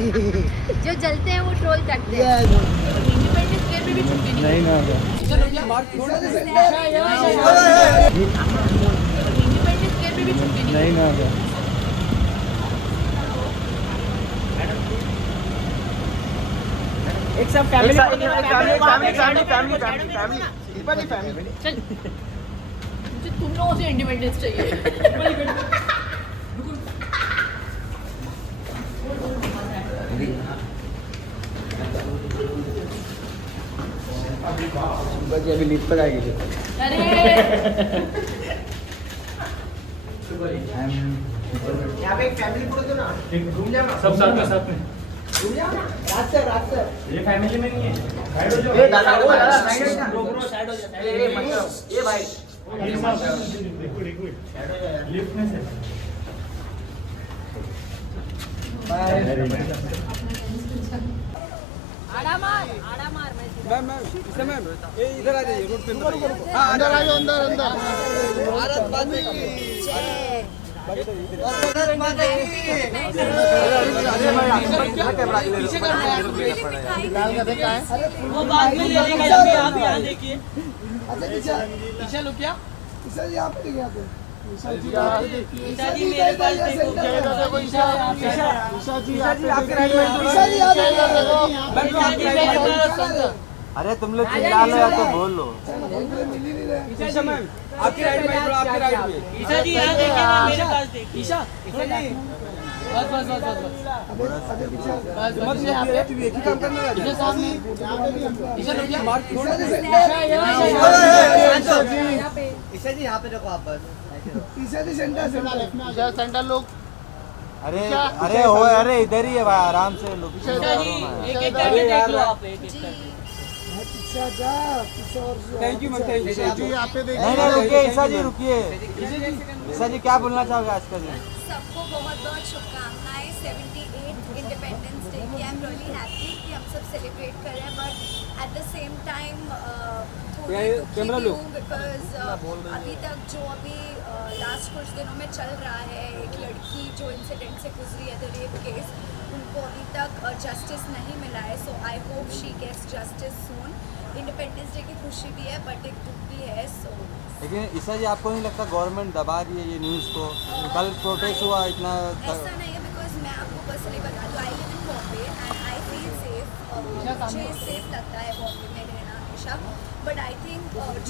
जो जलते हैं वो ट्रोल करते हैं। इंडिपेंडेंस डे पे भी छुट्टी नहीं ना। इंडिपेंडेंस डे पे भी छुट्टी नहीं ना। एक सब फैमिली चल मुझे तुम लोगों से इंडिपेंडेंस चाहिए। अभी लिफ्ट पर आएगी। अरे यहाँ पे एक फैमिली फोटो दो ना, घूम जाओ सब साथ में घूम जाओ ना। रात से ये फैमिली में नहीं है। साइड हो जाओ। ए दादा वो दादा साइड हो जा। साइड हो जाओ। ए मतलब ये भाई लिफ्ट में से आड़ा मार मैम ये इधर आ जाइए रोड पे हां अंदर आ जाओ अंदर भारत माता की वो बाद में ले लेंगे, अभी आप यहाँ देखिए। ईशा लोग क्या ईशा जी मेरे पास देखो। ईशा जी आपके राइट में अरे तुम लोग चिल्ला लो या तो बोल लो। ईशा मैम आपके राइट में आपके राइट में ईशा जी यहाँ देखिए ना, मेरे पास देखिए। ईशा बस मत यहाँ पे तू एक ही काम करना है। ईशा सामने ईशा लोग क्या मार छोड़ ईशा जी यहाँ पे रखो आप बस। ईशा जी सेंटर लोग अरे हो अरे इधर ही है भाई आराम से लोग। ईशा जी एक एक करके देख लो आप, एक एक करके। Thank you ma'am thank you नहीं रुकिए ईशा जी रुकिए। ईशा जी क्या बोलना चाहोगे आज का दिन? सबको बहुत बहुत शुभकामनाएं 78 इंडिपेंडेंस डे की। आई एम रियली हैप्पी कि हम सब सेलिब्रेट कर रहे हैं, but at the same time camera low. Because अभी तक जो लास्ट कुछ दिनों में चल रहा है, एक लड़की जो इंसिडेंट से गुजरी है, द रेप केस, उनको अभी तक जस्टिस नहीं मिला है। So I hope she gets justice soon. Independence day की खुशी भी है बट एक दुख भी है। सो लेकिन ईशा जी आपको नहीं लगता गवर्नमेंट दबा रही है ये न्यूज़ को? कल प्रोटेस्ट हुआ इतना ऐसा नहीं है, बिकॉज मैं आपको पर्सनली बता दूँ, I live in Bombay and I feel safe. मुझे सेफ लगता है बॉम्बे में रहना हमेशा, बट आई थिंक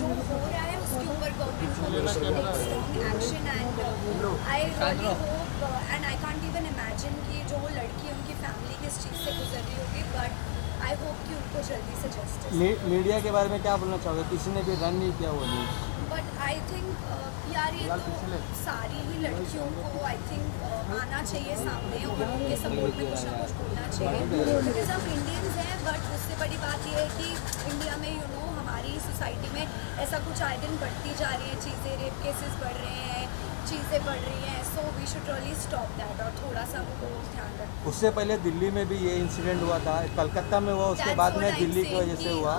जो हो रहा है उसके ऊपर गवर्नमेंट को take strong action and I really hope and I can't even imagine कि जो वो लड़की है उनकी फैमिली किस चीज़ से गुजर रही होगी, बट आई होप कि उनको जल्दी से जस्टिस। मीडिया के बारे में क्या बोलना चाहोगे? किसी ने भी रन नहीं किया वो न्यूज़। बट आई थिंक यार ये तो सारी ही लड़कियों को आई थिंक आना चाहिए सामने और उनके सपोर्ट में कुछ ना कुछ बोलना चाहिए, क्योंकि सब इंडियंस हैं। बट उससे बड़ी बात ये है कि इंडिया में हमारी सोसाइटी में ऐसा कुछ आए दिन बढ़ती जा रही है चीज़ें, रेप केसेस बढ़ रहे हैं, चीज़ें बढ़ रही हैं। So we should really stop that और थोड़ा सा हमको ध्यान रखना। उससे पहले दिल्ली में भी ये इंसिडेंट हुआ था, कलकत्ता में हुआ, उसके बाद में दिल्ली की वजह से हुआ।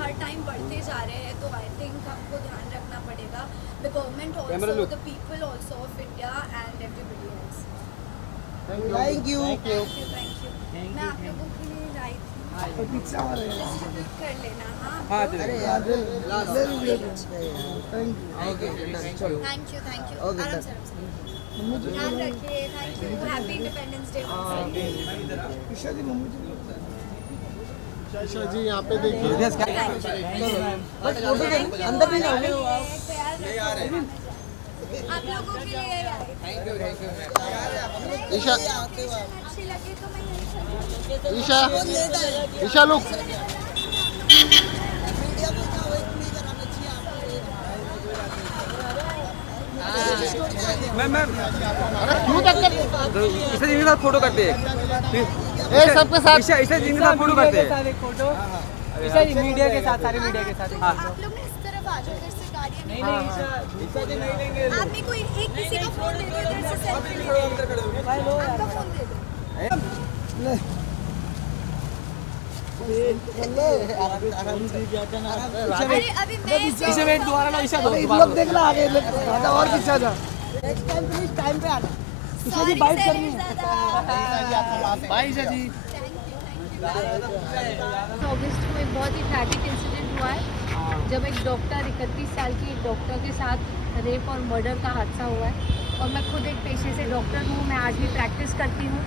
हर टाइम बढ़ते जा रहे हैं, तो आई थिंक हमको ध्यान रखना पड़ेगा, the government also, the people also of India and everybody else. Thank you thank you. मैं आप लोगों के लिए आई थी, कर लेना। हाँ अरे थैंक यू आराम से ध्यान रखिए। Thank you, happy independence day. Isha ji यहाँ पे देखिए। अंदर नहीं जाओगे आप लोगों के लिए आए। ईशा अच्छी लगे तो मैं यहीं चली। ईशा लुक मैम अरे क्यों तक कर ईशा जी के साथ फोटो करते हैं। सबके साथ ईशा जी के साथ फोटो करते हैं। ईशा जी मीडिया के साथ, सारे मीडिया के साथ। आप लोग ना इस तरफ आ जाओ, इधर से गाड़ियाँ नहीं। ईशा जी नहीं लेंगे। आप मेरे को एक किसी का फोन दे दो, इधर से सेल्फी ले लो। आपका फोन दे दो। अरे अभी मैं ईशा वेट दोबारा ना, ईशा दो लोग देख ला आगे और पीछे जा। नेक्स्ट टाइम प्लीज टाइम पे आना। Sorry, बाइट Sailesh करनी है दादा. भाई जी अगस्त को एक बहुत ही ट्रैजिक इंसिडेंट हुआ है जब एक डॉक्टर 31 साल की एक डॉक्टर के साथ रेप और मर्डर का हादसा हुआ है। और मैं खुद एक पेशे से डॉक्टर हूँ, मैं आज भी प्रैक्टिस करती हूँ।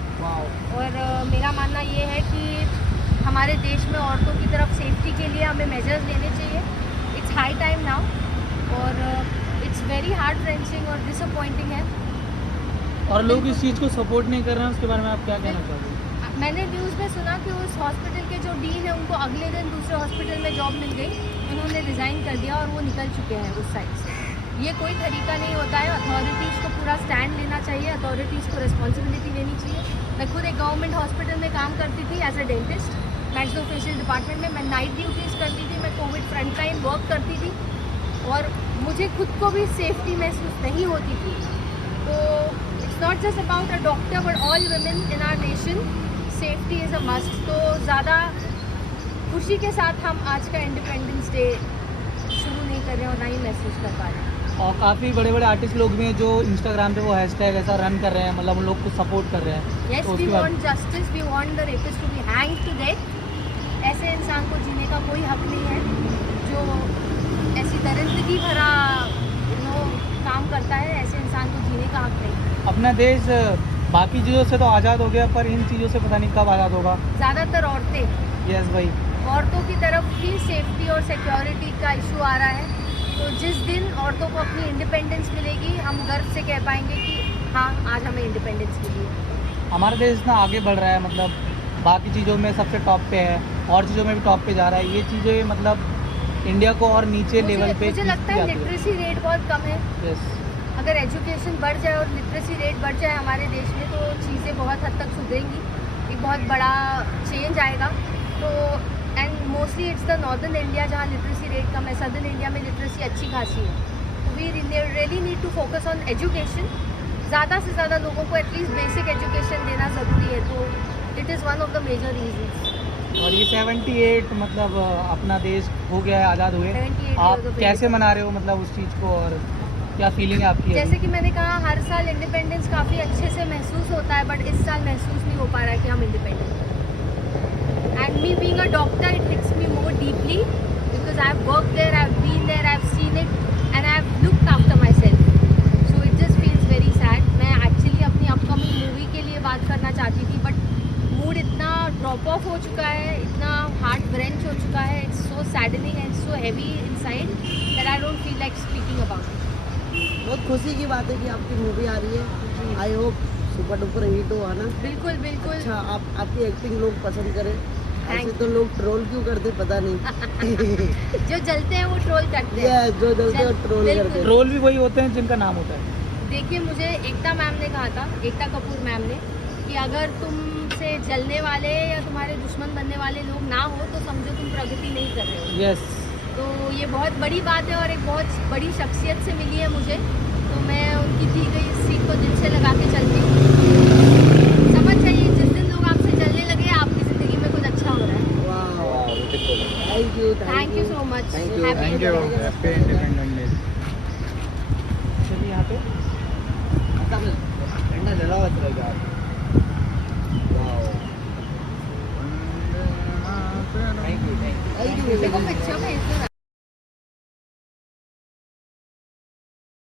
और मेरा मानना ये है कि हमारे देश में औरतों की तरफ सेफ्टी के लिए हमें मेजर्स लेने चाहिए। इट्स हाई टाइम नाउ और इट्स वेरी हार्ट रेंचिंग और डिसअपॉइंटिंग है। और लोग इस चीज़ को सपोर्ट नहीं कर रहे हैं, उसके बारे में आप क्या कहना चाहोगे? मैंने न्यूज़ में सुना कि उस हॉस्पिटल के जो डीन है उनको अगले दिन दूसरे हॉस्पिटल में जॉब मिल गई, उन्होंने रिज़ाइन कर दिया और वो निकल चुके हैं उस साइड से। ये कोई तरीका नहीं होता है। अथॉरिटीज़ को पूरा स्टैंड लेना चाहिए, अथॉरिटीज़ को रिस्पॉन्सिबिलिटी लेनी चाहिए। मैं खुद एक गवर्नमेंट हॉस्पिटल में काम करती थी as a dentist, maxillofacial department में। मैं नाइट ड्यूटीज़ करती थी, मैं कोविड फ्रंट लाइन वर्क करती थी और मुझे खुद को भी सेफ्टी महसूस नहीं होती थी। तो it's not just about a doctor but all women in our nation, safety is a must. तो ज़्यादा खुशी के साथ हम आज का इंडिपेंडेंस डे शुरू नहीं कर रहे हैं और ना ही महसूस कर पा रहे हैं। और काफ़ी बड़े बड़े आर्टिस्ट लोग भी हैं जो इंस्टाग्राम पे वो हैशटैग ऐसा रन कर रहे हैं, मतलब उन लोग को सपोर्ट कर रहे हैं। Yes, तो we उसके बाद want justice. We want the rapist to be hanged to death. ऐसे इंसान को जीने का कोई हक नहीं है जो ऐसी दरिंदगी भरा काम करता है। ऐसे इंसान को जीने का हक नहीं। अपना देश बाकी चीज़ों से तो आज़ाद हो गया, पर इन चीज़ों से पता नहीं कब आज़ाद होगा। ज़्यादातर औरतें, यस भाई, औरतों की तरफ ही सेफ्टी और सिक्योरिटी का इशू आ रहा है। तो जिस दिन औरतों को अपनी इंडिपेंडेंस मिलेगी, हम गर्व से कह पाएंगे कि हाँ, आज हमें इंडिपेंडेंस मिली है। हमारा देश इतना आगे बढ़ रहा है, मतलब बाकी चीज़ों में सबसे टॉप पे है और चीज़ों में भी टॉप पे जा रहा है। ये चीज़ें मतलब इंडिया को और नीचे लेवल पे मुझे लगता है लिटरेसी रेट बहुत कम है। यस, अगर एजुकेशन बढ़ जाए और लिटरेसी रेट बढ़ जाए हमारे देश में तो चीज़ें बहुत हद तक सुधरेंगी, एक बहुत बड़ा चेंज आएगा। तो and mostly it's the northern India जहाँ लिटरेसी रेट कम है, सदर्न इंडिया में लिटरेसी अच्छी खासी है। तो we really need to focus on education. ज़्यादा से ज़्यादा लोगों को एटलीस्ट बेसिक एजुकेशन देना ज़रूरी है। तो it is one of the major reasons. और ये 78 मतलब अपना देश हो गया है, आज़ाद हुए। 78 आप years of कैसे independence। मना रहे हो मतलब उस चीज़ को, और क्या फीलिंग है आपकी? जैसे कि मैंने कहा, हर साल इंडिपेंडेंस काफ़ी अच्छे से महसूस होता है, बट इस साल महसूस नहीं हो पा रहा है कि हम इंडिपेंडेंट हैं। And me being a doctor, it hits me more deeply because I have work there, I have been there, I have seen it and I have looked after myself. So it just feels very sad. मैं actually अपनी upcoming movie के लिए बात करना चाहती थी, but mood इतना drop off हो चुका है, इतना हार्ट ब्रेंच हो चुका है, it's so saddening and so heavy inside that I don't feel like speaking about it. बहुत खुशी की बात है कि आपकी मूवी आ रही है। I hope super duper hit हो, है ना? बिल्कुल बिल्कुल। अच्छा, आपकी एक्टिंग लोग पसंद करें। ऐसे Thank तो लोग ट्रोल क्यों करते पता नहीं। जो जलते हैं वो ट्रोल करते ये हैं। जो जलते हैं ट्रोल बिल्कुल। करते हैं। रोल भी वही होते हैं जिनका नाम होता है। देखिए, मुझे एकता मैम ने कहा था, एकता कपूर मैम ने, कि अगर तुमसे जलने वाले या तुम्हारे दुश्मन बनने वाले लोग ना हो तो समझो तुम प्रगति नहीं कर रहे हो। यस, तो ये बहुत बड़ी बात है और एक बहुत बड़ी शख्सियत से मिली है मुझे। तो मैं उनकी दी गई इस सीट को दिल से लगा के